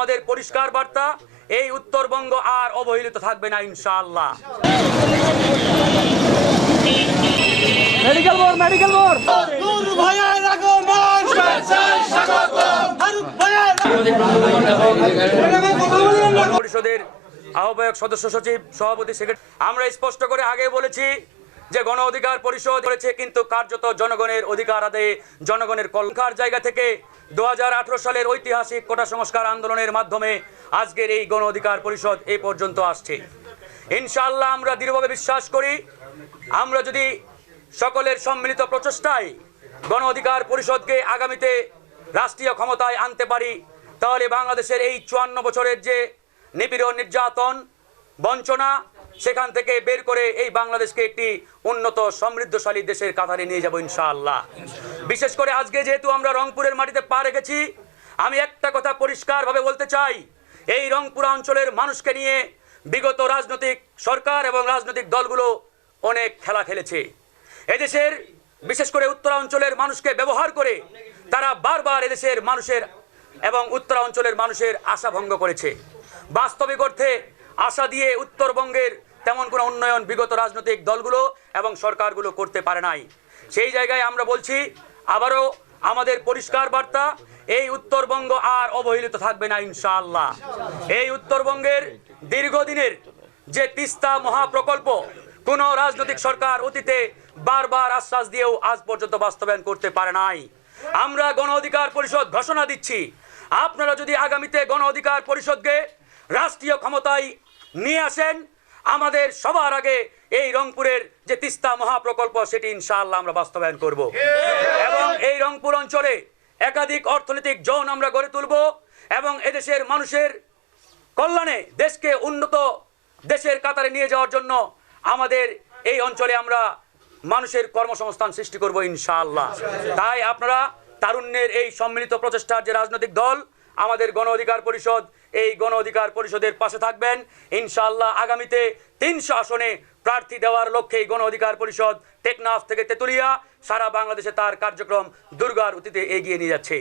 আমাদের পরিষ্কার বার্তা এই উত্তরবঙ্গ আর অবহেলিত থাকবে না ইনশাআল্লাহ। Medical board medical board. পরিষদের আহ্বায়ক সদস্য সচিব সভাপতি সেক্রেটারি আমরা স্পষ্ট করে আগে বলেছি যে গণ অধিকার পরিষদ করেছে, কিন্তু কার্যত জনগণের অধিকার আদায়ে জনগণের কলকার জায়গা থেকে দু হাজার আঠেরো সালের ঐতিহাসিক কোটা সংস্কার আন্দোলনের মাধ্যমে আজকের এই গণ অধিকার পরিষদ এ পর্যন্ত আসছে। ইনশাআল্লাহ আমরা দৃঢ়ভাবে বিশ্বাস করি, আমরা যদি সকলের সম্মিলিত প্রচেষ্টায় গণ অধিকার পরিষদকে আগামীতে রাষ্ট্রীয় ক্ষমতায় আনতে পারি, তাহলে বাংলাদেশের এই চুয়ান্ন বছরের যে নিপীড়ন, নির্যাতন, বঞ্চনা সেখান থেকে বের করে এই বাংলাদেশকে একটি উন্নত, সমৃদ্ধশালী দেশের কাতারে নিয়ে যাব ইনশাআল্লাহ। বিশেষ করে আজকে যেহেতু আমরা রংপুরের মাটিতে পা রেখেছি, আমি একটা কথা পরিষ্কারভাবে বলতে চাই। এই রংপুর অঞ্চলের মানুষকে নিয়ে বিগত রাজনৈতিক সরকার এবং রাজনৈতিক দলগুলো অনেক খেলা খেলেছে। এদেশের, বিশেষ করে উত্তরাঞ্চলের মানুষকে ব্যবহার করে তারা বারবার এদেশের মানুষের এবং উত্তরাঞ্চলের মানুষের আশা ভঙ্গ করেছে। বাস্তবিক অর্থে আশা দিয়ে উত্তরবঙ্গের তেমন কোনো উন্নয়ন বিগত রাজনৈতিক দলগুলো এবং সরকারগুলো করতে পারে নাই। সেই জায়গায় আমরা বলছি, আবারও আমাদের পরিষ্কার বার্তা, এই উত্তরবঙ্গ আর অবহেলিত থাকবে না ইনশাআল্লাহ। এই উত্তরবঙ্গের দীর্ঘদিনের যে তিস্তা মহাপ্রকল্প, কোনো রাজনৈতিক সরকার অতীতে বারবার আশ্বাস দিয়েও আজ পর্যন্ত বাস্তবায়ন করতে পারে নাই। আমরা গণ অধিকার পরিষদ ঘোষণা দিচ্ছি, আপনারা যদি আগামীতে গণ অধিকার পরিষদকে রাষ্ট্রীয় ক্ষমতায় নিয়ে আসেন। আমাদের সবার আগে এই রংপুরের যে তিস্তা মহাপ্রকল্প, সেটি ইনশাআল্লাহ আমরা বাস্তবায়ন করব। এবং এই রংপুর অঞ্চলে একাধিক অর্থনৈতিক জোন আমরা গড়ে তুলব এবং এদেশের মানুষের কল্যাণে দেশকে উন্নত দেশের কাতারে নিয়ে যাওয়ার জন্য আমাদের এই অঞ্চলে আমরা মানুষের কর্মসংস্থান সৃষ্টি করব ইনশাআল্লাহ। তাই আপনারা তারুণ্যের এই সম্মিলিত প্রচেষ্টার যে রাজনৈতিক দল, আমাদের গণ অধিকার পরিষদ এই গণ অধিকার পরিষদের পাশে থাকবেন। ইনশাল্লাহ আগামীতে তিনশো আসনে প্রার্থী দেওয়ার লক্ষ্যে এই গণ অধিকার পরিষদ টেকনাফ থেকে তেতুলিয়া সারা বাংলাদেশে তার কার্যক্রম দুর্গার অতীতে এগিয়ে নিয়ে যাচ্ছে।